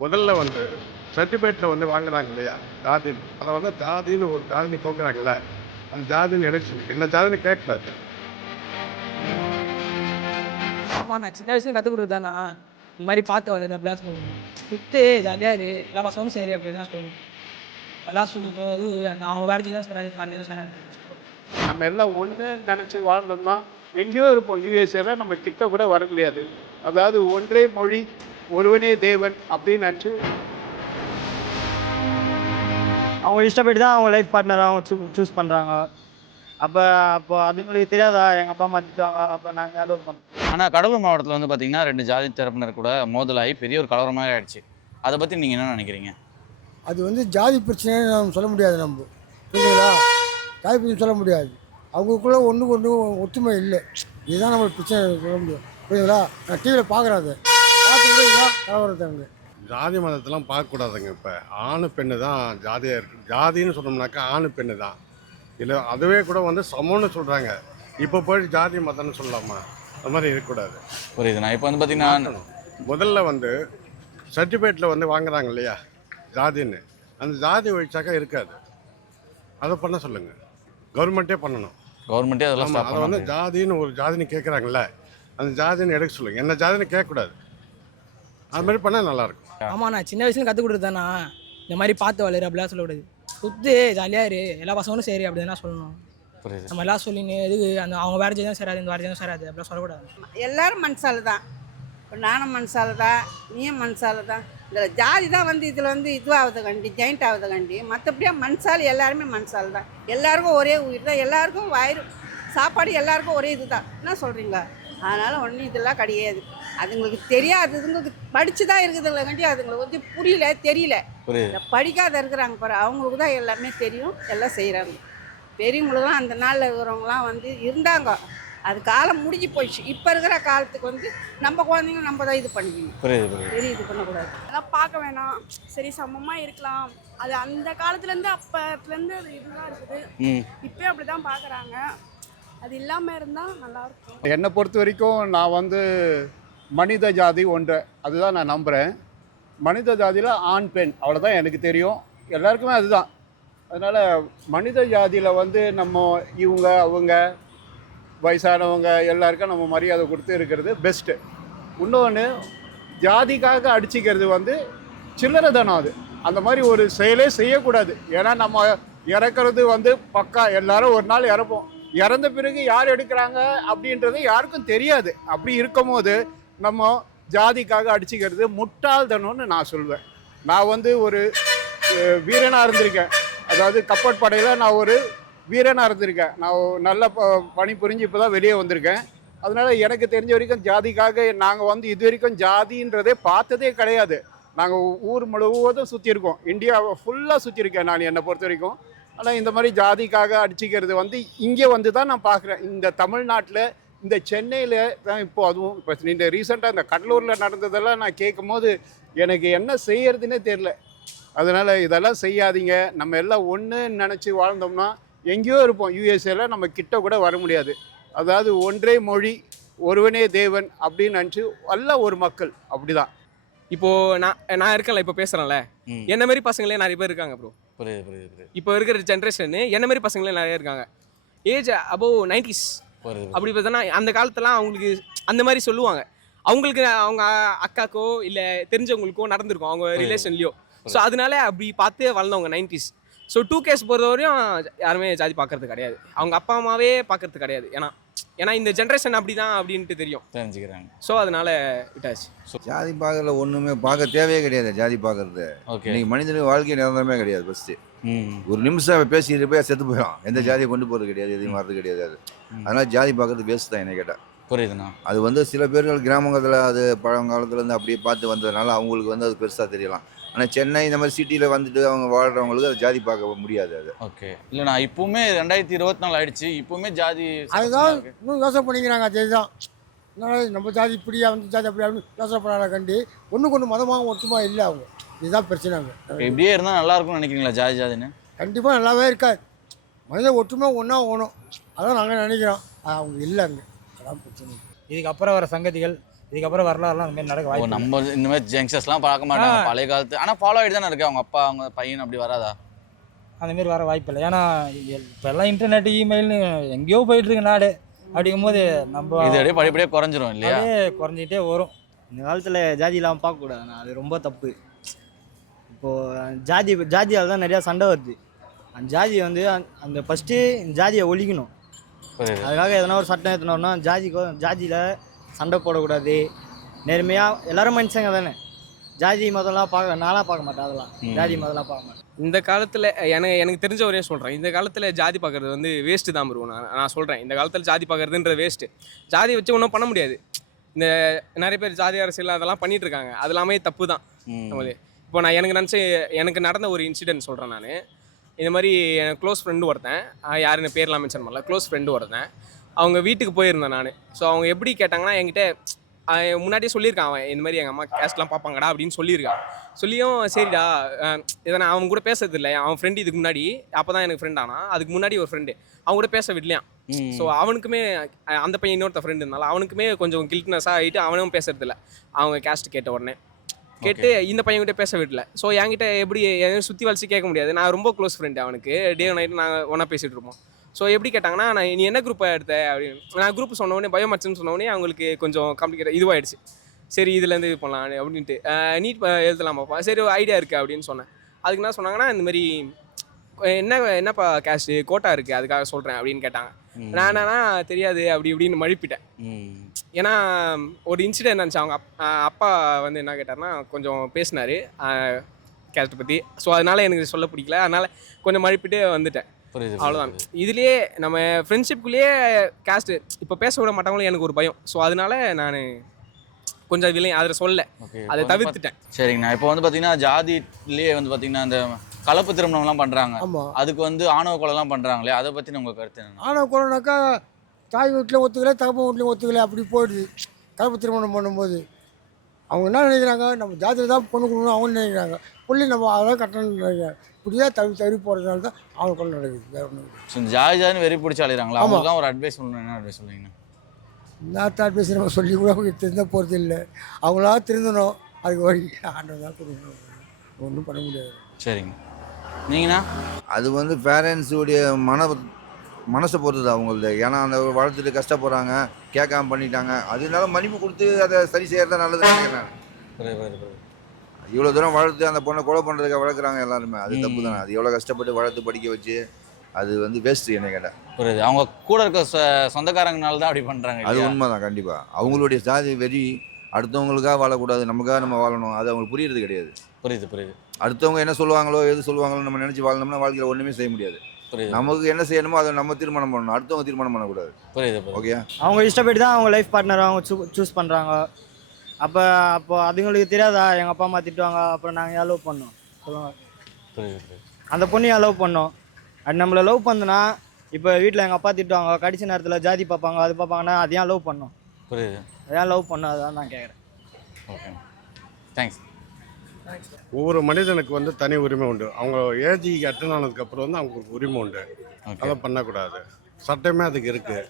முதல்ல வந்து சர்டிஃபிகேட்டில் வந்து வாங்குறாங்க இல்லையா? ஜாதி. அதை வந்து ஜாதின்னு ஒரு ஜாதி போக்குறாங்கல்ல? அந்த ஜாதின்னு எடுத்து என்ன ஜாதின்னு கேட்கக்கூடாது ஆமாம் நான் சின்ன வயசுல கற்றுக் இந்த மாதிரி பார்த்து வருது அப்படிலாம் சொல்லணும். சுத்து ஜாலியாக இரு எல்லா பசங்களும் சரி அப்படி தான் சொல்லணும். எல்லாம் சொல்லும்போது நான் வேறு தான் சொன்னாரு நம்ம எல்லாம் ஒன்று நினச்சி வாழ்ந்தோம்னா எங்கேயோ இருப்போம். யூஎஸ்ஏல நம்ம கிட்ட கூட வர முடியாது அதாவது ஒன்றே மொழி ஒருவனே தேவன் அப்படின்னு அவங்க இஷ்டப்பட்டு தான் அவங்க லைஃப் பார்ட்னரை அவங்க சூ சூஸ் பண்ணுறாங்க அப்போ அப்போ அதுங்களுக்கு தெரியாதா? எங்கள் அப்பா அம்மா திட்டுவாங்க. அப்போ நாங்கள் அலோவ் பண்ணோம். ஆனால் கடலூர் மாவட்டத்தில் வந்து பார்த்தீங்கன்னா ரெண்டு ஜாதி தரப்பினர் கூட மோதலாகி பெரிய ஒரு கலவரமாக ஆயிடுச்சு. அதை பற்றி நீங்கள் என்ன நினைக்கிறீங்க? அது வந்து ஜாதி பிரச்சனைன்னு நம்ம சொல்ல முடியாது நம்ம. புரியுதுங்களா? ஜாதி பிரச்சனை சொல்ல முடியாது. அவங்களுக்குள்ள ஒன்றுக்கு ஒன்று ஒற்றுமை இல்லை. இதுதான் நம்ம பிரச்சனை சொல்ல முடியும். புரியுதுங்களா? நான் டிவியில் பார்க்குறேன் அதை. அங்கே ஜாதி மதத்தெல்லாம் பார்க்கக்கூடாதுங்க இப்போ. ஆணு பெண்ணு தான் ஜாதியாக இருக்கு. ஜாதின்னு சொன்னோம்னாக்கா ஆணு பெண்ணு தான். இல்லை அதுவே கூட வந்து சமம்னு சொல்கிறாங்க இப்போ போய் ஜாதி மதம்னு சொல்லலாமா அந்த மாதிரி இருக்கக்கூடாது. புரியுது. நான் இப்போ வந்து பார்த்தீங்கன்னா. முதல்ல வந்து சர்டிஃபிகேட்டில் வந்து வாங்குறாங்க இல்லையா? ஜாதின்னு. அந்த ஜாதி ஒழிச்சாக்கா இருக்காது. அதை பண்ண சொல்லுங்க. கவர்மெண்ட்டே பண்ணணும். கவர்மெண்ட்டே அதெல்லாம் அதை வந்து ஜாதின்னு ஒரு ஜாதின்னு கேட்குறாங்கல்ல அந்த ஜாதின்னு எடுக்க சொல்லுங்க. என்ன ஜாதின்னு கேட்கக்கூடாது. அது மாதிரி பண்ணால் நல்லாயிருக்கும். ஆமாம் நான் சின்ன வயசுல கற்றுக் கொடுத்து தானா இந்த மாதிரி பார்த்து வளரு அப்படிலாம் சொல்லக்கூடாது சுத்து ஜாலியாக இரு. எல்லா பசங்களும் சரி அப்படி தான் சொல்லணும். நம்ம எல்லாம் சொல்லின்னு எதுக்கு அந்த அவங்க வேறு ஜெயம் சேராது இந்த வேறு ஜெயம் சேராது அப்படிலாம் சொல்லக்கூடாது எல்லாரும் மனசால தான். இப்போ நானும் மனசால தான் நீயும் மனசால தான். இதில் ஜாதி தான் வந்து இதில் வந்து இதுவாகுது கண்டி ஜாயிண்ட் ஆகுது கண்டி. மற்றபடியா மனசால் எல்லாருமே மனசால தான். எல்லாருக்கும் ஒரே உயிர் தான் எல்லாருக்கும் வயிறு சாப்பாடு எல்லாருக்கும் ஒரே இது தான் என்ன சொல்கிறீங்க அதனால் ஒன்றும் இதெல்லாம் கிடையாது. அதுங்களுக்கு தெரியாது படித்து தான் இருக்குதுங்கள கண்டி அதுங்களுக்கு வந்து புரியல தெரியல. படிக்காத இருக்கிறாங்க பாரு அவங்களுக்கு தான் எல்லாமே தெரியும் எல்லாம் செய்கிறாங்க பெரியவங்களுக்குலாம் அந்த நாளில் இருக்கிறவங்களாம் வந்து இருந்தாங்க. அது காலம் முடிஞ்சு போயிடுச்சு. இப்போ இருக்கிற காலத்துக்கு வந்து நம்ம குழந்தைங்க நம்ம தான் இது பண்ணிக்கணும். புரியுது புரியுது. பெரிய இது பண்ணக்கூடாது. அதெல்லாம் பார்க்க வேணாம். சரி சமமாக இருக்கலாம். அது அந்த காலத்துலேருந்து அப்பத்துலேருந்து அது இதுதான் இருக்குது. ம். இப்போயும் அப்படி தான் பார்க்குறாங்க. அது இல்லாமல் இருந்தால் நல்லாயிருக்கும் என்னை பொறுத்த வரைக்கும் நான் வந்து மனித ஜாதி ஒன்று. அதுதான் நான் நம்புகிறேன் மனித ஜாதியில் ஆண் பெண். அவ்வளோதான் எனக்கு தெரியும். எல்லாருக்குமே அதுதான். அதனால் மனித ஜாதியில் வந்து நம்ம இவங்க அவங்க வயசானவங்க எல்லாருக்கும் நம்ம மரியாதை கொடுத்து இருக்கிறது பெஸ்ட்டு இன்னொன்று ஜாதிக்காக அடிச்சிக்கிறது வந்து சில்லறை தானம் அது. அந்த மாதிரி ஒரு செயலே செய்யக்கூடாது. ஏன்னா நம்ம இறக்குறது வந்து பக்கா எல்லாரும் ஒரு நாள் இறப்போம். இறந்த பிறகு யார் எடுக்கிறாங்க அப்படின்றது யாருக்கும் தெரியாது. அப்படி இருக்கும் போது நம்ம ஜாதிக்காக அடிச்சுக்கிறது முட்டாள்தனம்னு நான் சொல்வேன். நான் வந்து ஒரு வீரனாக இருந்திருக்கேன். அதாவது கப்பட் படையில் நான் ஒரு வீரனாக இருந்திருக்கேன். நான் நல்ல ப- பணி புரிஞ்சு இப்போ தான் வெளியே வந்திருக்கேன். அதனால் எனக்கு தெரிஞ்ச வரைக்கும் ஜாதிக்காக நாங்கள் வந்து இது வரைக்கும் ஜாதின்றதே பார்த்ததே கிடையாது. நாங்கள் ஊர் முழுவதும் சுற்றியிருக்கோம் இந்தியாவை ஃபுல்லாக சுற்றியிருக்கேன் நான் என்னை பொறுத்த வரைக்கும். ஆனால் இந்த மாதிரி ஜாதிக்காக அடிச்சுக்கிறது வந்து இங்கே வந்து தான் நான் பார்க்குறேன். இந்த தமிழ்நாட்டில் இந்த சென்னையில் தான் இப்போ அதுவும் இப்போ இந்த ரீசெண்டாக இந்த கடலூரில் நடந்ததெல்லாம் நான் கேட்கும் போது எனக்கு என்ன செய்யறதுன்னே தெரில அதனால் இதெல்லாம் செய்யாதீங்க. நம்ம எல்லாம் ஒன்று நினச்சி வாழ்ந்தோம்னா எங்கேயோ இருப்போம். யூஎஸ்ஏல நம்ம கிட்ட கூட வர முடியாது. அதாவது ஒன்றே மொழி ஒருவனே தேவன் அப்படின்னு நினச்சி எல்லாம் ஒரு மக்கள் அப்படிதான். இப்போ நான் நான் இருக்கேன்ல இப்போ பேசுறேன்ல. ம். என்ன மாதிரி பசங்களே நிறைய பேர் இருக்காங்க ப்ரோ புரியுது புரியுது இப்போ இருக்கிற ஜென்ரேஷன் என்ன மாதிரி பசங்களே நிறைய இருக்காங்க. ஏஜ் அபோவ் நைன்டிஸ் அப்படி பார்த்தோன்னா அந்த காலத்துலாம் அவங்களுக்கு அந்த மாதிரி சொல்லுவாங்க. அவங்களுக்கு அவங்க அக்காக்கோ இல்லை தெரிஞ்சவங்களுக்கோ நடந்திருக்கும் அவங்க. ரிலேஷன்லையோ ஸோ அதனால அப்படி பார்த்து வளர்ந்தவங்க நைன்டிஸ் ஸோ டூ கேஸ் பொறுத்தவரையும் யாருமே ஜாதி பார்க்கறது கிடையாது. அவங்க அப்பா அம்மாவே பார்க்கறது கிடையாது. ஏன்னா ஏன்னா இந்த ஜென்ரேஷன் அப்படி தான் அப்படின்ட்டு தெரியும். தெரிஞ்சுக்கிறாங்க. ஸோ அதனால விட்டாச்சு ஜாதி பார்க்கறதுல ஒன்றுமே பார்க்க தேவையே கிடையாது ஜாதி பார்க்கறது ஓகே இன்னைக்கு மனிதனுக்கு வாழ்க்கை நிரந்தரமே கிடையாது ஃபஸ்ட்டு ஒரு நிமிஷம் பேசிட்டு போய் செத்து போயிடும் எந்த ஜாதியை கொண்டு போகிறது கிடையாது எதையும் மாறது கிடையாது அது. அதனால ஜாதி பார்க்கறது வேஸ்ட் தான் என்ன கேட்டால் புரியுதுண்ணா. அது வந்து சில பேர்கள் கிராமங்களில் அது பழங்காலத்துலேருந்து அப்படியே பார்த்து வந்ததுனால அவங்களுக்கு வந்து அது பெருசாக தெரியலாம். ஆனால் சென்னை இந்த மாதிரி சிட்டியில் வந்துட்டு அவங்க வாழ்கிறவங்களுக்கு அது ஜாதி பார்க்க முடியாது அது. ஓகே. இல்லைண்ணா இப்பவுமே ரெண்டாயிரத்தி இருபத்தி நாலு ஆயிடுச்சு. இப்பவுமே ஜாதி அதுதான். இன்னும் யோசனை பண்ணிக்கிறாங்க அதுதான் நம்ம ஜாதி இப்படியா வந்து ஜாதி அப்படியா அப்படின்னு யோசனை பண்ணாத கண்டி. ஒன்றுக்கு ஒன்று மதமாக ஒற்றுமா இல்லை அவங்க. இதுதான் பிரச்சனை அங்கே. இப்படியே இருந்தால் நல்லா இருக்கும்னு நினைக்கிறீங்களா ஜாதி ஜாதின்னு? கண்டிப்பாக நல்லாவே இருக்காது. மனித ஒற்றுமை ஒன்றா ஓணும். அதான் நாங்கள் நினைக்கிறோம். அவங்க இல்லை அங்கே. அதான் பிரச்சனை. இதுக்கப்புறம் வர சங்கதிகள் இதுக்கப்புறம் வரலாறுலாம் அந்த மாதிரி நடக்க வாய்ப்பு இல்லை. நம்ம இந்த மாதிரி ஜங்ஷன்ஸ்லாம் பார்க்க மாட்டாங்க. பழைய காலத்து. ஆனால் ஃபாலோ ஆகிட்டு தானே இருக்கு. அவங்க அப்பா அவங்க பையன் அப்படி வராதா? அந்த மாதிரி வர வாய்ப்பு இல்லை. ஏன்னா இப்போ எல்லாம் இன்டர்நெட் இமெயில்னு எங்கேயோ போயிட்டு இருக்கு நாடு. அப்படிங்கும்போது நம்ம இது அப்படியே படிப்படியே குறைஞ்சிரும் இல்லையா? அப்படியே குறைஞ்சிட்டே வரும். இந்த காலத்தில் ஜாதி இல்லாமல் பார்க்கக்கூடாதுண்ணா அது ரொம்ப தப்பு. இப்போது ஜாதி ஜாதியால் தான் நிறையா சண்டை வருது. அந்த ஜாதியை வந்து அந்த- அந்த ஃபஸ்ட்டு ஜாதியை ஒழிக்கணும். அதுக்காக எதனா ஒரு சட்டம் எடுத்துனோம்னா ஜாதிக்கோ ஜாதியில் சண்டை போடக்கூடாது. நேர்மையாக எல்லாரும் மனுஷங்க தானே? ஜாதி மதம்லாம் பார்க்க நான்லாம் பார்க்க மாட்டேன் அதெல்லாம். ஜாதி மதம்லாம் பார்க்க மாட்டேன். இந்த காலத்தில் எனக்கு எனக்கு தெரிஞ்ச வரையும் சொல்கிறேன் இந்த காலத்தில் ஜாதி பார்க்குறது வந்து வேஸ்ட்டு தான் ப்ரோ நான் நான் சொல்கிறேன் இந்த காலத்தில் ஜாதி பார்க்குறதுன்ற வேஸ்ட்டு ஜாதி வச்சு ஒன்றும் பண்ண முடியாது. இந்த நிறைய பேர் ஜாதி அரசியல் அதெல்லாம் பண்ணிட்டு இருக்காங்க. அது எல்லாமே தப்பு தான். நம்மளே. இப்போ நான் எனக்கு நினச்சி எனக்கு நடந்த ஒரு இன்சிடென்ட் சொல்கிறேன் நான். இந்த மாதிரி எனக்கு க்ளோஸ் ஃப்ரெண்டு ஒருத்தன் யாருன்னு பேர்லாம் மென்ஷன் பண்ணல. க்ளோஸ் ஃப்ரெண்டு ஒருத்தன். அவங்க வீட்டுக்கு போயிருந்தேன் நான். ஸோ அவங்க எப்படி கேட்டாங்கன்னா என்கிட்ட முன்னாடியே சொல்லியிருக்கான் அவன். இந்த மாதிரி எங்கள் அம்மா கேஸ்ட்லாம் பார்ப்பாங்கடா அப்படின்னு சொல்லியிருக்கான். சொல்லியும் சரிடா இதை நான் அவன் கூட பேசுறது இல்லை அவன் ஃப்ரெண்டு இதுக்கு முன்னாடி. அப்போ தான் எனக்கு ஃப்ரெண்ட் ஆனா அதுக்கு முன்னாடி ஒரு ஃப்ரெண்டு அவன் கூட பேச விடலையாம். ம். ஸோ அவனுக்குமே அந்த பையன் இன்னொருத்த ஃப்ரெண்டு இருந்தாலும் அவனுக்குமே கொஞ்சம் கில்ட்னஸாக ஆகிட்டு அவனும் பேசுறது இல்லை அவங்க கேஸ்ட் கேட்ட உடனே. கேட்டு இந்த பையன் கிட்ட பேச விடல. ஸோ என்கிட்ட எப்படி சுற்றி வலிச்சு கேட்க முடியாது. நான் ரொம்ப க்ளோஸ் ஃப்ரெண்டு அவனுக்கு. டே நைட் நாங்கள் ஒன்றா பேசிகிட்டு இருப்போம். ஸோ எப்படி கேட்டாங்கன்னா நான் நீ என்ன குரூப் எடுத்த அப்படின்னு. நான் குரூப் சொன்ன உடனே பயோமேட்ஸ்னு சொன்ன உடனே அவங்களுக்கு கொஞ்சம் காம்ப்ளிகேட் இதுவாயிடுச்சு. சரி இதுலேருந்து இது பண்ணலாம் அப்படின்ட்டு. நீட் எழுதலாம்? பாப்பா சரி ஐடியா இருக்குது அப்படின்னு சொன்னேன். அதுக்கு என்ன சொன்னாங்கன்னா இந்த மாதிரி என்ன என்னப்பா கேஸ்ட்டு கோட்டா இருக்குது அதுக்காக சொல்கிறேன் அப்படின்னு கேட்டாங்க. நான் என்னன்னா தெரியாது அப்படி இப்படின்னு மழுப்பிட்டேன். ஏன்னா ஒரு இன்சிடென்ட் இருந்துச்சு அவங்க அப்பா வந்து என்ன கேட்டார்னா கொஞ்சம் பேசினார் கேஸ்ட்டை பற்றி ஸோ அதனால எனக்கு சொல்ல பிடிக்கல. அதனால கொஞ்சம் மழுப்பிட்டு வந்துட்டேன். அவ்வளோதான் இதுலேயே நம்ம ஃப்ரெண்ட்ஷிப்குள்ளேயே கேஸ்ட்டு இப்போ பேச விட மாட்டவங்களும் எனக்கு ஒரு பயம். ஸோ அதனால நான் கொஞ்சம் இதுலேயும் அதில் சொல்ல அதை தவிர்த்துட்டேன். சரிங்கண்ணா இப்போ வந்து பார்த்தீங்கன்னா ஜாதிலேயே வந்து பார்த்தீங்கன்னா இந்த கலப்பு திருமணம்லாம் பண்ணுறாங்க அதுக்கு வந்து ஆணவ கொலைலாம் பண்ணுறாங்களே அதை பற்றி உங்கள் கருத்து என்ன? ஆனால் கொரோனாக்கா தாய் வீட்டில் ஒத்துக்கல தகப்பன் வீட்லையும் ஒத்துக்கல அப்படி போயிடுது. கலப்பு திருமணம் பண்ணும்போது. அவங்க என்ன நினைக்கிறாங்க? நம்ம ஜாதியில் தான் பொண்ணு கொடுக்கணும் அவங்க நினைக்கிறாங்க. புள்ளி நம்ம அதான் கட்டணும்னு நினைக்கிறாங்க. இப்படியே தவி தவி போகிறதுனால தான் அவங்க கொண்டு நடக்குது. வேறு ஒன்றும் ஜாதி ஜாதின்னு வெறி பிடிச்சி அழைகிறாங்களா. அவங்களுக்குலாம் ஒரு அட்வைஸ் சொல்லணும் என்ன அட்வைஸ் சொல்லுவீங்க? நாத்தார் பேசி நம்ம சொல்லி கூட அவங்க திருந்த போகிறது இல்லை. அவங்களா திருந்தணும். அதுக்கு வழி ஆண்டவன் தான் கொடுக்கணும். ஒன்றும் பண்ண முடியாது. சரிங்க. நீங்கண்ணா? அது வந்து பேரண்ட்ஸுடைய மன மனசை பொறுத்தது அவங்களது. ஏன்னா அந்த வளர்த்துட்டு கஷ்டப்படுறாங்க கேட்காம பண்ணிட்டாங்க. அதனால மன்னிப்பு கொடுத்து அதை சரி செய்யறதா நல்லது நினைக்கிறேன் இவ்வளோ தூரம் வளர்த்து அந்த பொண்ணை கொலை பண்ணுறதுக்கு வளர்க்குறாங்க எல்லாருமே. அது தப்பு. தானே. அது எவ்வளோ கஷ்டப்பட்டு வளர்த்து படிக்க வச்சு அது வந்து வேஸ்ட் என்ன கேட்டேன் புரியுது. அவங்க கூட இருக்க சொ- சொந்தக்காரங்கனால தான் அப்படி பண்ணுறாங்க அது இல்லையா? உண்மைதான் கண்டிப்பாக அவங்களுடைய சாதி வெறி அடுத்தவங்களுக்காக வாழக்கூடாது. நமக்காக நம்ம வாழணும். அது அவங்களுக்கு புரியுறது கிடையாது. புரியுது புரியுது. அடுத்தவங்க என்ன சொல்லுவாங்களோ எது சொல்லுவாங்களோ நம்ம நினச்சி வாழ்ந்தோம்னா வாழ்க்கையில் ஒன்றுமே செய்ய முடியாது. நமக்கு என்ன செய்யணுமோ அதை நம்ம தீர்மானம் பண்ணணும். அடுத்தவங்க தீர்மானம் பண்ணக்கூடாது. புரியுது ஓகே அவங்க இஷ்டப்பட்டு தான் அவங்க லைஃப் பார்ட்னர் அவங்க சூ சூஸ் பண்ணுறாங்க அப்போ அப்போ அதுங்களுக்கு தெரியாதா? எங்கள் அப்பா அம்மா திட்டுவாங்க. அப்புறம் நாங்கள் ஏன் லவ் பண்ணோம்? சொல்லுவாங்க அந்த பொண்ணு ஏன் லவ் பண்ணோம்? அது நம்மளை லவ் பண்ணுனா இப்போ வீட்டில் எங்கள் அப்பா திட்டுவாங்க. கடைசி நேரத்தில் ஜாதி பார்ப்பாங்க அது பார்ப்பாங்கன்னா அது ஏன் லவ் பண்ணோம்? புரியுது. அது ஏன் லவ் பண்ணோம்? அதான் நான் கேட்குறேன் ஓகே தேங்க்ஸ் ஒவ்வொரு மனிதனுக்கு வந்து தனி உரிமை உண்டு. அவங்க ஏஜிக்கு அட்டன் ஆனதுக்கப்புறம் வந்து அவங்களுக்கு உரிமை உண்டு. ஓகே. அதை பண்ணக்கூடாது. சட்டமே அதுக்கு இருக்குது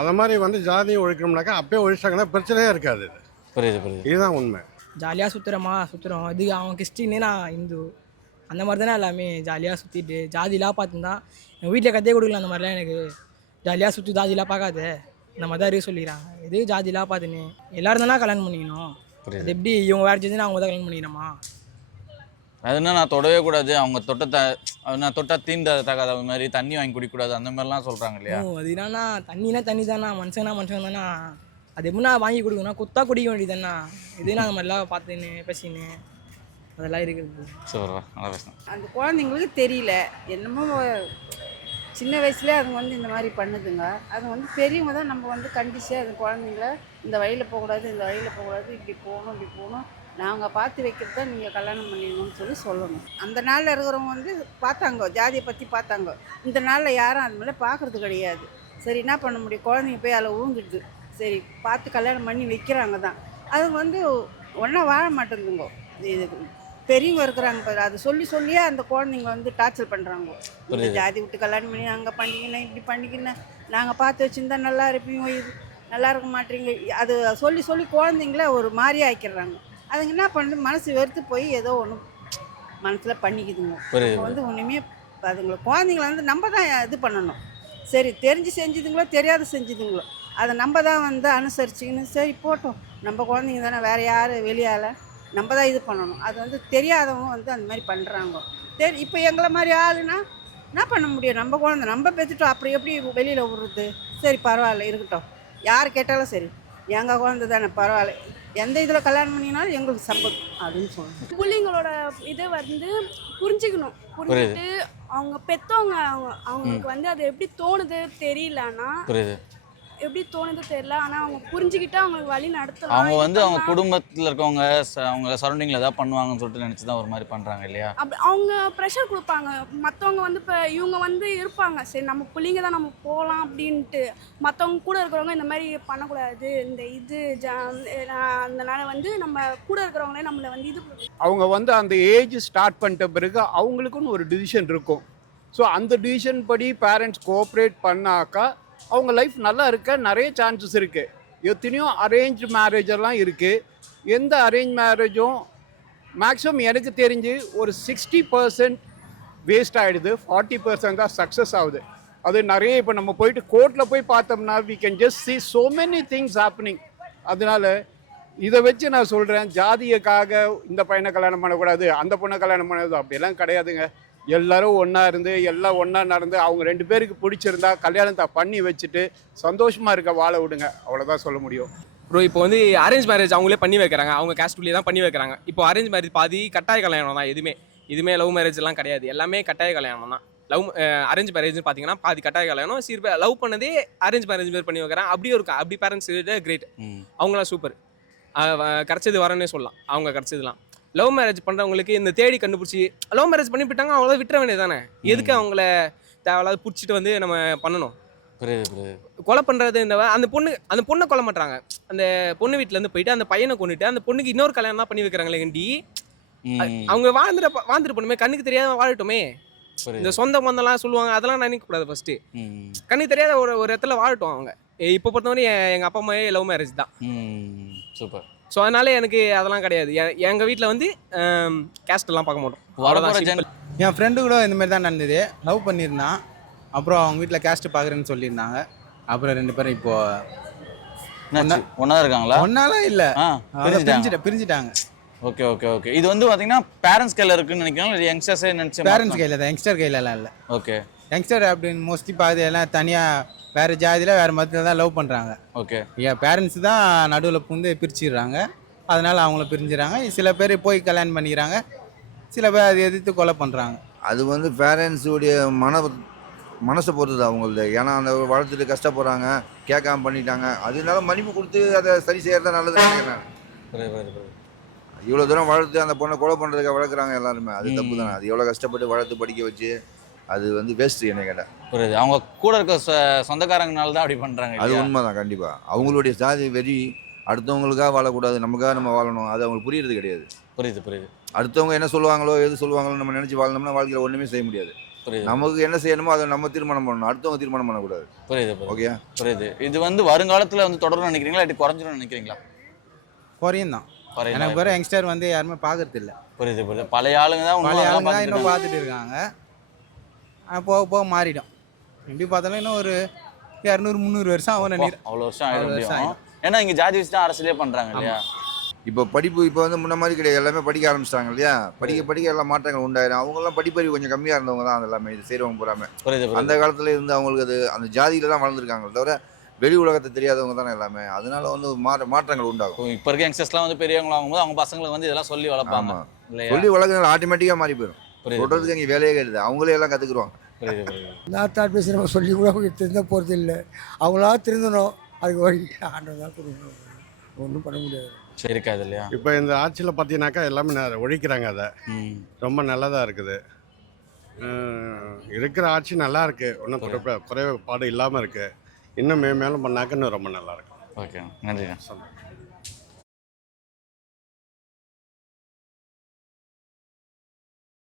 அந்த மாதிரி வந்து ஜாதியை ஒழிக்கணும்னாக்கா அப்பயே ஒழிச்சாங்கன்னா பிரச்சனையே இருக்காது இது. புரியுது புரியுது. இதுதான் உண்மை. ஜாலியாக சுற்றுறோமா சுற்றுறோம் இது அவன் கிறிஸ்டின்னு நான் இந்து. அந்த மாதிரி தானே எல்லாமே ஜாலியாக சுற்றிட்டு ஜாதிலாம் பார்த்துருந்தா எங்கள் வீட்டில் கத்தே கொடுக்கல அந்த மாதிரிலாம் எனக்கு. ஜாலியாக சுற்றி ஜாதிலாம் பார்க்காத. இந்த மாதிரி தான் இருக்க சொல்லிக்கிறாங்க. இது ஜாதிலாம் பார்த்துன்னு. எல்லாரும் தானே கல்யாணம் பண்ணிக்கணும். அது எப்படி இவங்க வேறு செஞ்சு அவங்க தான் கல்யாணம் பண்ணிக்கிறோமா? அதுனா நான் தொடவே கூடாது. அவங்க தொட்ட த நான் தொட்டா தீண்ட தகாத. மாதிரி தண்ணி வாங்கி குடிக்கக்கூடாது. அந்த மாதிரிலாம் சொல்கிறாங்க இல்லையா? ஓ அது என்னன்னா தண்ணினா தண்ணி தானா மனுஷனா மனுஷன் தானா அது எப்படின்னா வாங்கி கொடுக்கணும் குத்தா குடிக்க வேண்டியதுதானா? இது நான் அந்த மாதிரிலாம் பார்த்துன்னு பேசின்னு அதெல்லாம் இருக்குது. நல்லா பேசுனேன் அந்த குழந்தைங்களுக்கு தெரியல. என்னமோ சின்ன வயசுல அதுங்க வந்து இந்த மாதிரி பண்ணுதுங்க. அது வந்து பெரியவங்க தான் நம்ம வந்து கண்டிச்சு அது குழந்தைங்கள இந்த வழியில் போகக்கூடாது இந்த வழியில் போகக்கூடாது இப்படி போகணும் இப்படி போகணும். நாங்கள் பார்த்து வைக்கிறது தான் நீங்கள் கல்யாணம் பண்ணிடணும்னு சொல்லி சொல்லணும். அந்த நாளில் இருக்கிறவங்க வந்து பார்த்தாங்க ஜாதியை பற்றி பார்த்தாங்க. இந்த நாளில் யாரும் அது மேலே பார்க்குறது கிடையாது. சரி என்ன பண்ண முடியும்? குழந்தைங்க போய் அதில் ஊங்கிடுது சரி பார்த்து கல்யாணம் பண்ணி வைக்கிறாங்க தான். அது வந்து ஒன்றா வாழ மாட்டேங்குதுங்க. இது பெரியவங்க இருக்கிறாங்க பாரு. அது சொல்லி சொல்லியே அந்த குழந்தைங்க வந்து டார்ச்சர் பண்ணுறாங்க இந்த. ஜாதி விட்டு கல்யாணம் பண்ணி அங்கே பண்ணிக்கினேன் இப்படி பண்ணிக்கினேன். நாங்கள் பார்த்து வச்சுருந்தா நல்லா இருப்பீங்க இது நல்லா இருக்க மாட்டீங்க. அது சொல்லி சொல்லி குழந்தைங்கள ஒரு மாதிரி ஆக்கிடுறாங்க. அதுங்க என்ன பண்ணுது? மனசு வெறுத்து போய் ஏதோ ஒன்று மனசில் பண்ணிக்குதுங்க. வந்து ஒன்றுமே அதுங்களை குழந்தைங்கள வந்து நம்ம தான் இது பண்ணணும். சரி தெரிஞ்சு செஞ்சுதுங்களோ தெரியாத செஞ்சுதுங்களோ அதை நம்ம தான் வந்து அனுசரிச்சுக்கின்னு சரி போட்டோம். நம்ம குழந்தைங்க தானே வேறு யார் வெளியால் நம்ம தான் இது பண்ணணும். அது வந்து தெரியாதவங்க வந்து அந்த மாதிரி பண்ணுறாங்க சரி இப்போ எங்களை மாதிரி ஆளுனா என்ன பண்ண முடியும்? நம்ம குழந்தை நம்ம பெற்றுட்டோம் அப்புறம் எப்படி வெளியில் விடுறது? சரி பரவாயில்ல இருக்கட்டும். யார் கேட்டாலும் சரி. எங்கள் குழந்தை தானே பரவாயில்ல. எந்த இதில் கல்யாணம் பண்ணினாலும் எங்களுக்கு சம்பளம் அப்படின்னு சொல்லணும் பிள்ளைங்களோட இதை வந்து புரிஞ்சுக்கணும். புரிஞ்சுட்டு அவங்க பெற்றவங்க அவங்க அவங்களுக்கு வந்து அது எப்படி தோணுது தெரியலன்னா எப்படி தோணுது தெரியல ஆனால் அவங்க புரிஞ்சுக்கிட்டு அவங்களுக்கு வழி நடத்தலாம். அவங்க வந்து அவங்க. குடும்பத்தில் இருக்கவங்க ச- அவங்க சரௌண்டிங்கில் ஏதாவது பண்ணுவாங்கன்னு சொல்லிட்டு நினச்சி தான் ஒரு மாதிரி பண்ணுறாங்க இல்லையா? அப்படி அவங்க ப்ரெஷர் கொடுப்பாங்க. மற்றவங்க வந்து இப்போ இவங்க வந்து இருப்பாங்க. சரி நம்ம பிள்ளைங்க தான் நம்ம போகலாம் அப்படின்ட்டு. மற்றவங்க கூட இருக்கிறவங்க இந்த மாதிரி பண்ணக்கூடாது. இந்த இது ஜா அதனால வந்து நம்ம கூட இருக்கிறவங்களே நம்மளை வந்து இது அவங்க வந்து அந்த ஏஜ் ஸ்டார்ட் பண்ணிட்ட பிறகு அவங்களுக்குன்னு ஒரு டிசிஷன் இருக்கும். ஸோ அந்த டிசிஷன் படி பேரண்ட்ஸ் கோஆப்ரேட் பண்ணாக்கா அவங்க லைஃப் நல்லா இருக்க நிறைய சான்சஸ் இருக்குது எத்தனையோ அரேஞ்ச் மேரேஜ் எல்லாம் இருக்குது எந்த அரேஞ்ச் மேரேஜும் மேக்ஸிமம் எனக்கு தெரிஞ்சு ஒரு சிக்ஸ்டி பர்சன்ட் வேஸ்ட் ஆகிடுது ஃபார்ட்டி பர்சன்ட் தான் சக்ஸஸ் ஆகுது. அது நிறைய இப்போ நம்ம போயிட்டு கோர்ட்டில் போய் பார்த்தோம்னா we can just see so many things happening அதனால இதை வச்சு நான் சொல்கிறேன் ஜாதியக்காக இந்த பையனை கல்யாணம் பண்ணக்கூடாது அந்த பொண்ணை கல்யாணம் பண்ணக்கூடாது அப்படிலாம் கிடையாதுங்க. எல்லாரும் ஒன்றா இருந்து எல்லாம் ஒன்றா நடந்து அவங்க ரெண்டு பேருக்கு பிடிச்சிருந்தா கல்யாணத்தை பண்ணி வச்சுட்டு சந்தோஷமாக இருக்க வாழ விடுங்க. அவ்வளோதான் சொல்ல முடியும். ப்ரோ இப்போ வந்து அரேஞ்ச் மேரேஜ் அவங்களே பண்ணி வைக்கிறாங்க. அவங்க கேஸ்ட்லேயே தான் பண்ணி வைக்கிறாங்க. இப்போ அரேஞ்ச் மேரேஜ் பாதி கட்டாய கல்யாணம் தான் எதுவுமே. இதுவுமே லவ் மேரேஜ் எல்லாம் கிடையாது. எல்லாமே கட்டாய கல்யாணம் தான். லவ் அரேஞ்ச் மேரேஜ்னு பார்த்தீங்கன்னா பாதி கட்டாய கல்யாணம். சீர் லவ் பண்ணதே அரேஞ்ச் மேரேஜ் மாதிரி பண்ணி வைக்கிறாங்க. அப்படியும் இருக்கும் அப்படி பேரண்ட்ஸ் கிரேட் அவங்களாம் சூப்பர் கிடச்சது வரேன்னே சொல்லலாம். அவங்க கிடச்சதுலாம். லவ் மேரேஜ் பண்ணுறவங்களுக்கு இந்த தேடி கண்டுபிடிச்சி லவ் மேரேஜ் பண்ணி போயிட்டாங்க அவ்வளோ விட்டுற வேண்டியது தானே எதுக்கு அவங்கள தேவையில்லாத பிடிச்சிட்டு வந்து நம்ம பண்ணணும்? கொலை பண்ணுறது இந்த அந்த பொண்ணு அந்த பொண்ணை கொலை பண்ணுறாங்க அந்த பொண்ணு வீட்டிலேருந்து போயிட்டு அந்த பையனை கொண்டுட்டு அந்த பொண்ணுக்கு இன்னொரு கல்யாணம் தான் பண்ணி வைக்கிறாங்களே கண்டி. ம் அவங்க வாழ்ந்துட வாழ்ந்துட்டு போணுமே கண்ணுக்கு தெரியாத வாழட்டுமே. இந்த சொந்த பந்தம்லாம் சொல்லுவாங்க அதெல்லாம் நினைக்கக்கூடாது ஃபஸ்ட்டு ம் கண்ணுக்கு தெரியாத ஒரு ஒரு இடத்துல வாழட்டும் அவங்க. இப்போ பொறுத்தவரை எங்கள் அப்பா அம்மாவே லவ் மேரேஜ் தான். சூப்பர். ஸோ அதனால எனக்கு அதெல்லாம் கிடையாது. எ- எங்க வீட்டில் வந்து கேஸ்ட் எல்லாம் பார்க்க மாட்டோம். அவ்வளோதான். என் ஃப்ரெண்டு கூட இந்த மாதிரி தான் நடந்தது. லவ் பண்ணியிருந்தான் அப்புறம் அவங்க வீட்டில் கேஸ்ட் பார்க்குறேன்னு சொல்லியிருந்தாங்க. அப்புறம் ரெண்டு பேரும் இப்போ ஒன்றா இருக்காங்களா? ஒன்னாலாம் இல்லை. பிரிஞ்சுட்ட பிரிஞ்சுட்டாங்க. ஓகே ஓகே ஓகே இது வந்து பார்த்தீங்கன்னா பேரண்ட்ஸ் கையில் இருக்குன்னு நினைக்கிறோம் இல்லை யங்ஸ்டர்ஸே நினச்சி பேரண்ட்ஸ் கையில் தான் யங்ஸ்டர் கையிலலாம் இல்லை. ஓகே யங்ஸ்டர் அப்படின்னு மோஸ்ட்லி பாதி எல்லாம் தனியாக வேறு ஜாதியில் வேறு மதத்தில் தான் லவ் பண்ணுறாங்க ஓகே என் பேரண்ட்ஸ் தான் நடுவில் புந்து பிரிச்சிடுறாங்க. அதனால் அவங்கள பிரிஞ்சுறாங்க சில பேர் போய் கல்யாணம் பண்ணிக்கிறாங்க. சில பேர் அதை எதிர்த்து கொலை பண்ணுறாங்க அது வந்து பேரண்ட்ஸுடைய மன மனசை பொறுத்தது அவங்களது. ஏன்னா அந்த வளர்த்துட்டு கஷ்டப்படுறாங்க கேட்காம பண்ணிட்டாங்க. அதனால மன்னிப்பு கொடுத்து அதை சரி செய்யறது நல்லது இவ்வளோ தூரம் வளர்த்து அந்த பொண்ணை கொலை பண்ணுறதுக்கு வளர்க்குறாங்க எல்லாருமே. அது தப்பு. தானே. அது எவ்வளோ கஷ்டப்பட்டு வளர்த்து படிக்க வச்சு அது வந்து வேஸ்ட்டு என்ன கேட்டேன் புரியுது. அவங்க கூட இருக்க சொ- சொந்தக்காரங்கனால தான் அப்படி பண்ணுறாங்க அது உண்மைதான் கண்டிப்பாக அவங்களுடைய சாதி வெறி அடுத்தவங்களுக்காக வாழக்கூடாது. நமக்காக நம்ம வாழணும். அது அவங்களுக்கு புரியறது கிடையாது. புரியுது புரியுது. அடுத்தவங்க என்ன சொல்லுவாங்களோ எது சொல்லுவாங்களோ நம்ம நினச்சி வாழணும்னா வாழ்க்கையில் ஒன்றுமே செய்ய முடியாது. புரியுது. நமக்கு என்ன செய்யணுமோ அதை நம்ம தீர்மானம் பண்ணணும். அடுத்தவங்க தீர்மானம் பண்ணக்கூடாது. புரியுது புரியுது. ஓகே? புரியுது. இது வந்து வருங்காலத்தில் வந்து தொடரும் நினைக்கிறீங்களா? இல்லாட்டி குறைஞ்சிரும் நினைக்கிறீங்களா? குறையும் தான் எனக்கு பேர் யங்ஸ்டர் வந்து யாருமே பார்க்கறது இல்லை புரியுது புரியுது. பழைய ஆளுங்க தான் பழைய ஆளுங்க தான் பார்த்துட்டு இன்னும் பார்த்துட்டு இருக்காங்க. போக போக மாறிடும். எப்படி பார்த்தாலும் இன்னும் ஒரு இரநூறு முந்நூறு வருஷம் ஆகும் நினைக்கிறேன். அவ்வளோ வருஷம் முடியும். ஏன்னா இங்கே ஜாதி வச்சு தான் அரசியலே பண்ணுறாங்க இல்லையா? இப்போ படிப்பு இப்போ வந்து முன்ன மாதிரி கிடையாது. எல்லாமே படிக்க ஆரம்பிச்சிட்டாங்க இல்லையா? படிக்க படிக்க எல்லாம் மாற்றங்கள் உண்டாயிரும். அவங்கெல்லாம் படிப்பறிவு கொஞ்சம் கம்மியாக இருந்தவங்க தான் அது எல்லாமே இது செய்கிறவங்க பூராமே. அந்த காலத்துல இருந்து அவங்களுக்கு அது அந்த ஜாதியில தான் வளர்ந்துருக்காங்க தவிர வெளி உலகத்தை தெரியாதவங்க தானே எல்லாமே. அதனால வந்து மாற்ற மாற்றங்கள் உண்டாகும். இப்போ இருக்க யங்ஸ்டர்ஸ்லாம் வந்து பெரியவங்களா ஆகும்போது அவங்க பசங்களுக்கு வந்து இதெல்லாம் சொல்லி வளர்ப்பாங்க. சொல்லி வளர்க்குறது ஆட்டோமேட்டிக்காக மாறி போயிடும் சொல்றதுக்கு அங்கே வேலையே கிடையாது. அவங்களே எல்லாம் கற்றுக்குருவாங்க நாத்தார் பேசி நம்ம சொல்லி கூட அவங்க திருந்த போகிறது இல்லை அவங்களா திருந்தணும். அதுக்கு வழி ஆண்டவன் தான் கொடுக்கணும். ஒன்றும் பண்ண முடியாது. சரி இருக்காது இல்லையா? இப்போ இந்த ஆட்சியில் பார்த்தீங்கன்னாக்கா எல்லாமே ஒழிக்கிறாங்க அதை. ரொம்ப நல்லதாக இருக்குது. இருக்கிற ஆட்சி நல்லா இருக்கு. ஒன்றும் குறைப்ப குறைபாடு இல்லாமல் இருக்கு. இன்னும் மே மேலும் பண்ணாக்க இன்னும் ரொம்ப நல்லா இருக்கும் ஓகே சந்தோஷம்